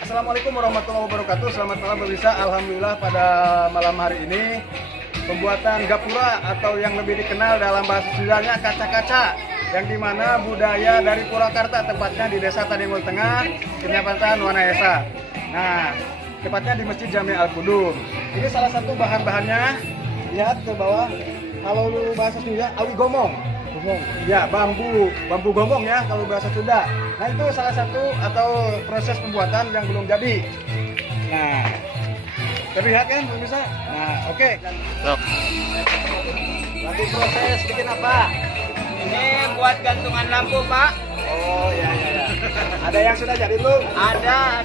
Assalamualaikum warahmatullahi wabarakatuh. Selamat malam pemirsa. Alhamdulillah pada malam hari ini pembuatan gapura atau yang lebih dikenal dalam bahasa Sundanya kaca-kaca, yang dimana budaya dari Purwakarta, tepatnya di Desa Tadingul Tengah, Kecamatan Wanayasa. Nah, tepatnya di Masjid Jami Al Qudum. Ini salah satu bahan-bahannya. Lihat ke bawah. Kalau bahasa Sunda, awi gomong. Ya, bambu gomong ya kalau bahasa Sunda. Nah, itu salah satu atau proses pembuatan yang belum jadi. Nah, terlihat kan pemirsa? Nah, oke. Lagi proses bikin apa? Ini buat gantungan lampu, Pak. Oh, ya. Ada yang sudah jadi belum? Ada.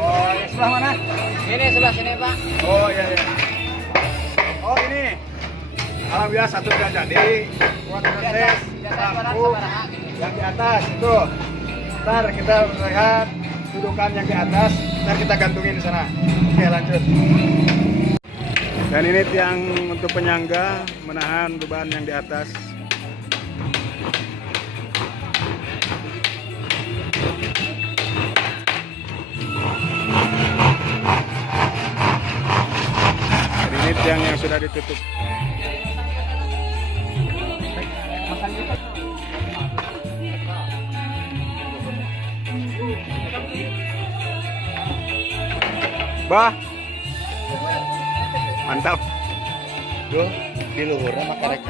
Oh, yang sebelah mana? Ini sebelah sini, Pak. Oh, ya. Oh, ini. Alhamdulillah satu sudah jadi. Buat proses lampu yang di atas itu. Ntar kita lihat dudukan yang di atas, ntar kita gantungin di sana. Oke, lanjut. Dan ini tiang untuk penyangga menahan beban yang di atas. Jadi ini tiang yang sudah ditutup. Bah, mantap. Tuh, di luhurnya makarek.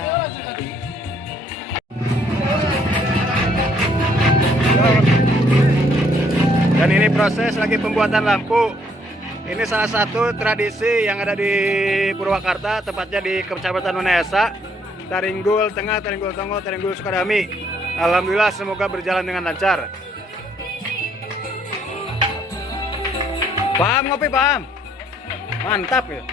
Dan ini proses lagi pembuatan lampu. Ini salah satu tradisi yang ada di Purwakarta, tepatnya di Kecamatan Wanayasa, Taringgul Tengah, Taringgul Tongo, Taringgul Sukadami. Alhamdulillah semoga berjalan dengan lancar. Paham ngopi, paham? Mantap ya.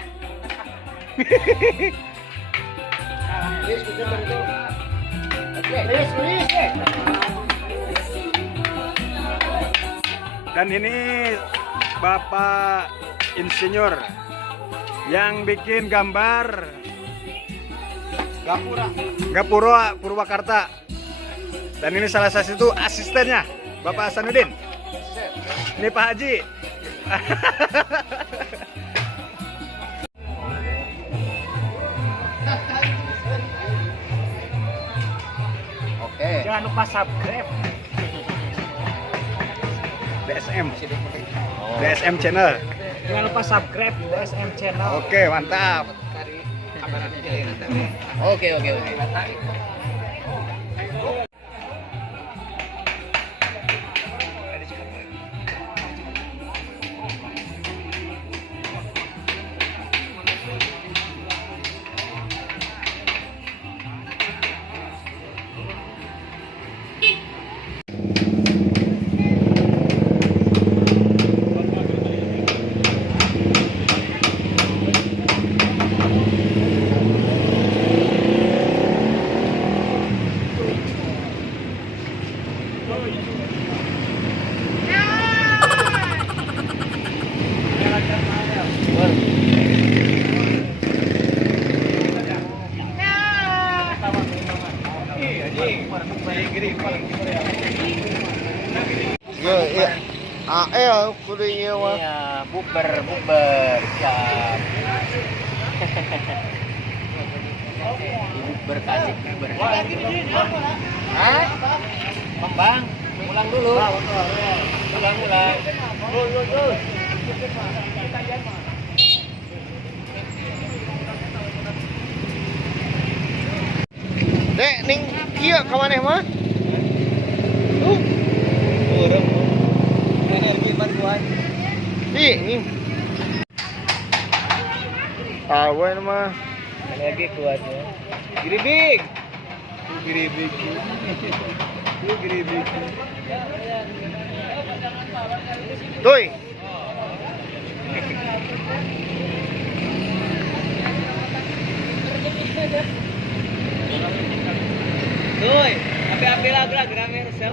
Dan ini Bapak Insinyur yang bikin gambar gapura Purwakarta. Dan ini salah satu asistennya Bapak Hasanuddin. Ini Pak Haji. Oke. Jangan lupa subscribe DSM channel. Jangan lupa subscribe DSM channel. Oke, mantap. Oke. Iya. AL kulinya mah. Iya, bukber. Siap. Bukber kasih bukber. Hah? Bang, ulang dulu. Ulang. Dek ning kieu ka maneh mah? Urang. Energi bantuan. Nih. Awen mah. Energi kuatnya. Giribig. Tuy. Tuh, api lah geramnya resep.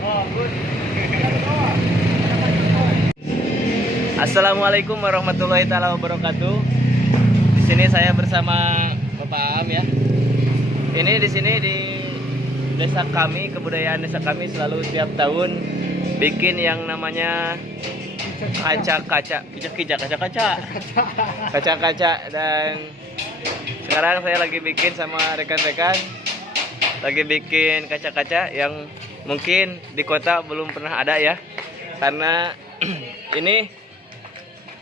Oh, good. Assalamualaikum warahmatullahi taala wabarakatuh. Di sini saya bersama Bapak Am ya. Ini di sini di desa kami, kebudayaan desa kami selalu setiap tahun bikin yang namanya kaca-kaca, kijak-kijak, kaca-kaca, kaca-kaca. Dan sekarang saya lagi bikin sama rekan-rekan, lagi bikin kaca-kaca yang mungkin di kota belum pernah ada ya, karena ini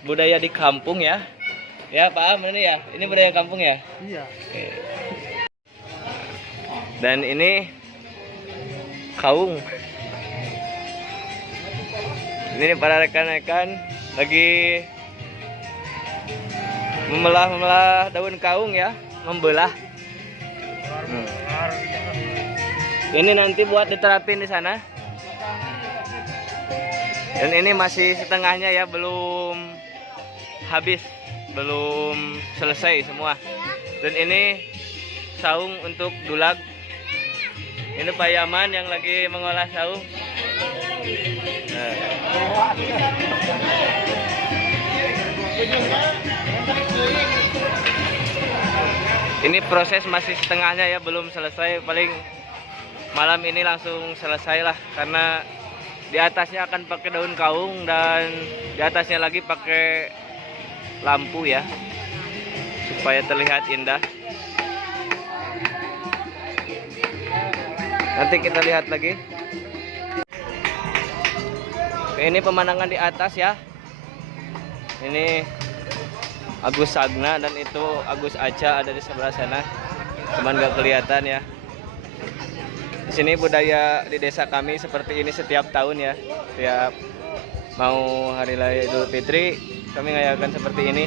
budaya di kampung ya. Ya Pak Am, ini ya, ini budaya kampung ya. Iya. Oke. Dan ini kaung. Ini para rekan-rekan lagi memelah daun kaung ya, membelah. Ini nanti buat diterapin di sana. Dan ini masih setengahnya ya, belum habis, belum selesai semua. Dan ini saung untuk dulag. Ini Pak Yaman yang lagi mengolah saung. Ini proses masih setengahnya ya, belum selesai. Paling malam ini langsung selesai lah, karena di atasnya akan pakai daun kaung dan di atasnya lagi pakai lampu ya, supaya terlihat indah. Nanti kita lihat lagi. Ini pemandangan di atas ya. Ini Agus Sagna dan itu Agus Aca ada di sebelah sana. Cuman gak kelihatan ya. Di sini budaya di desa kami seperti ini setiap tahun ya. Setiap mau hari raya Idul Fitri kami ngayakan seperti ini.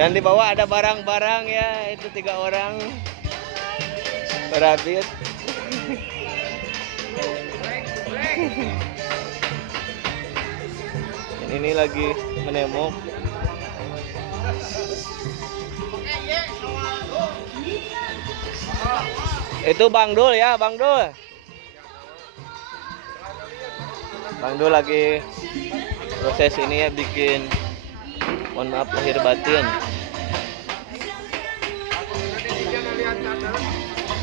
Dan di bawah ada barang-barang ya, itu 3 orang berabit. Dan ini lagi menemuk. Itu Bang Dul ya, Bang Dul. Bang Dul lagi proses ini ya, bikin, mohon maaf lahir batin.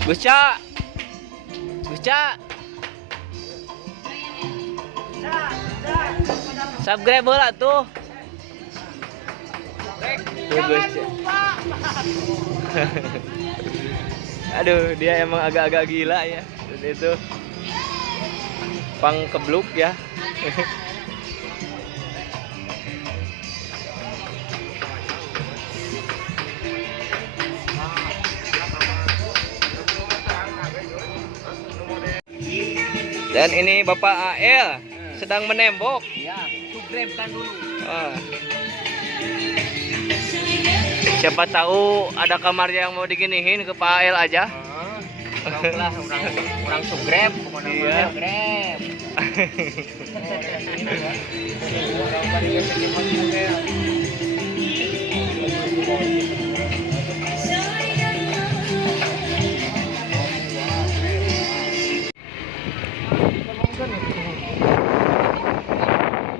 Gusca, Gusca, subscribe bola tuh. Tuh Gusca. Aduh, dia emang agak-agak gila ya. Dan itu pang kebluk ya. Dan ini Bapak AL sedang menembok. Ya, subscribe kan dulu. Siapa tahu ada kamar yang mau diginihin ke Pak AL aja. Lah orang subscribe, pokoknya Iya. subscribe.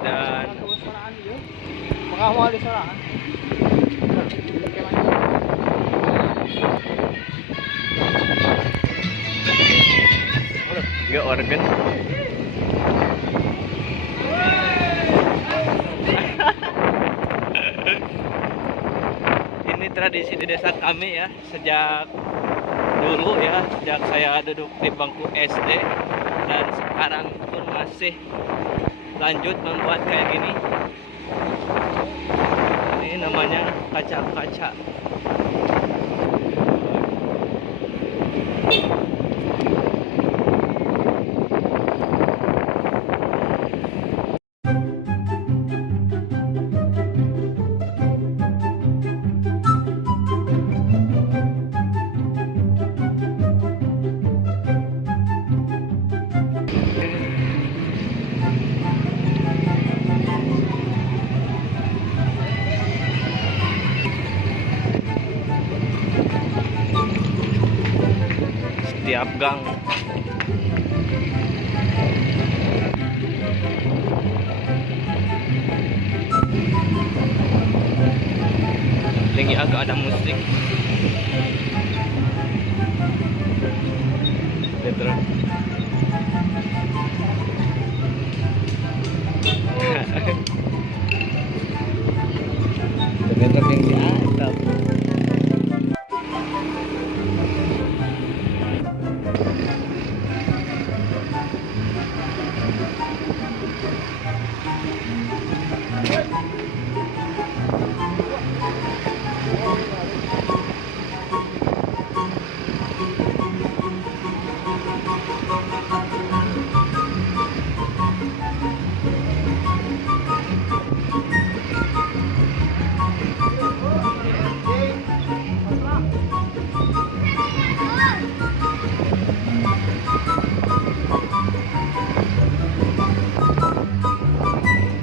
Dan Mengawal di sorangan. juga organ. Ini tradisi di desa kami ya, sejak dulu ya, sejak saya duduk di bangku SD dan sekarang pun masih lanjut membuat kayak gini. Ini namanya kaca-kaca. Setiap gang ini agak ada musik. Betul. Ternyata yang di atap.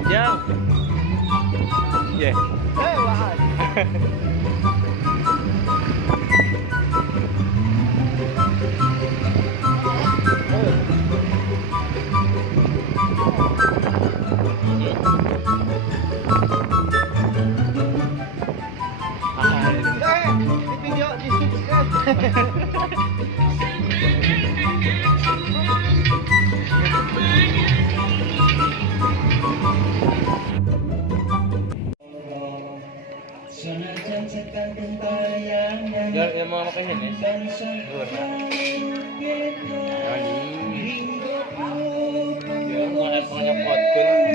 Jang. Yeah. Di video di subscribe. Gak yang mau pakai ini. Dia mau nyepot pun.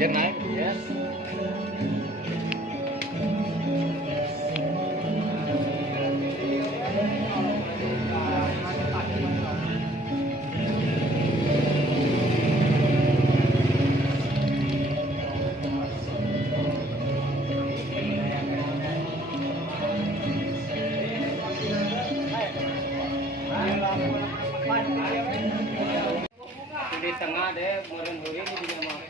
Dia naik ya. Di tengah deh, murid-murid ini juga mau.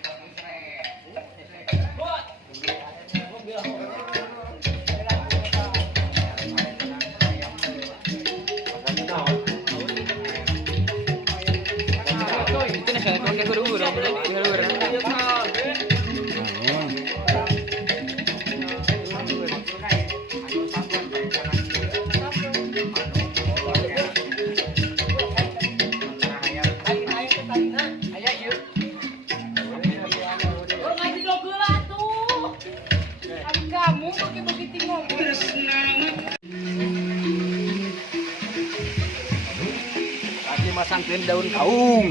Lagi masangkeun daun kaung.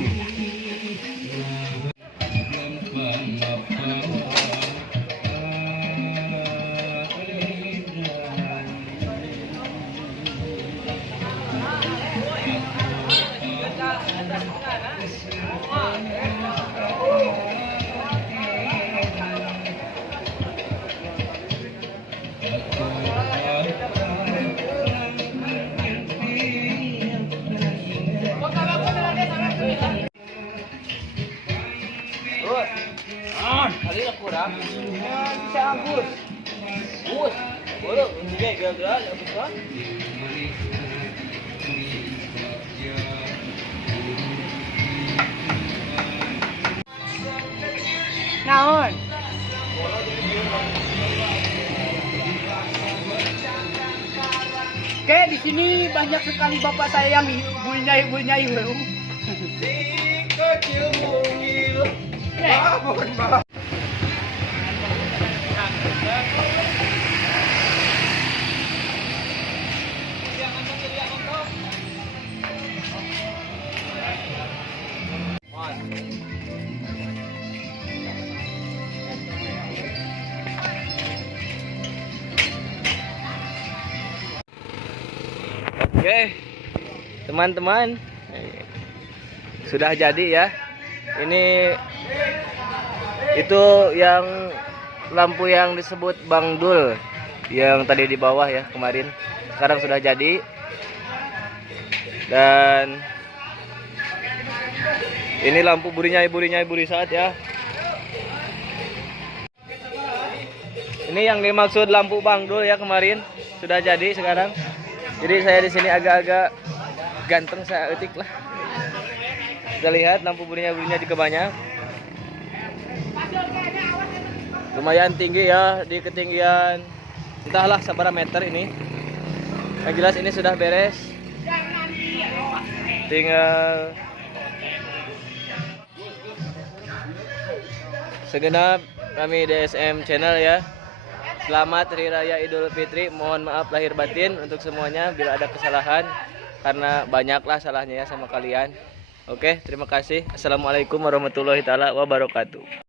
Kali kurang. Bisa Agus. Gus. Boleh ini gagal Agus kan? Naon? Oke, di sini banyak sekali bapak saya yang bunyai. Kecil mungil. Bangun, Mbak. Oke, teman-teman, sudah jadi ya. Ini itu yang lampu yang disebut Bang Dul yang tadi di bawah ya kemarin. Sekarang sudah jadi. Dan ini lampu buri saat ya. Ini yang dimaksud lampu Bang Dul ya kemarin, sudah jadi sekarang. Jadi saya di sini agak-agak ganteng saya etik lah. Kita lihat lampu burinya juga banyak. Lumayan tinggi ya di ketinggian entahlah seberapa meter ini. Yang jelas ini sudah beres. Tinggal segenap kami DSM Channel ya. Selamat Hari Raya Idul Fitri. Mohon maaf lahir batin untuk semuanya bila ada kesalahan karena banyaklah salahnya ya sama kalian. Oke, terima kasih. Assalamualaikum warahmatullahi taala wabarakatuh.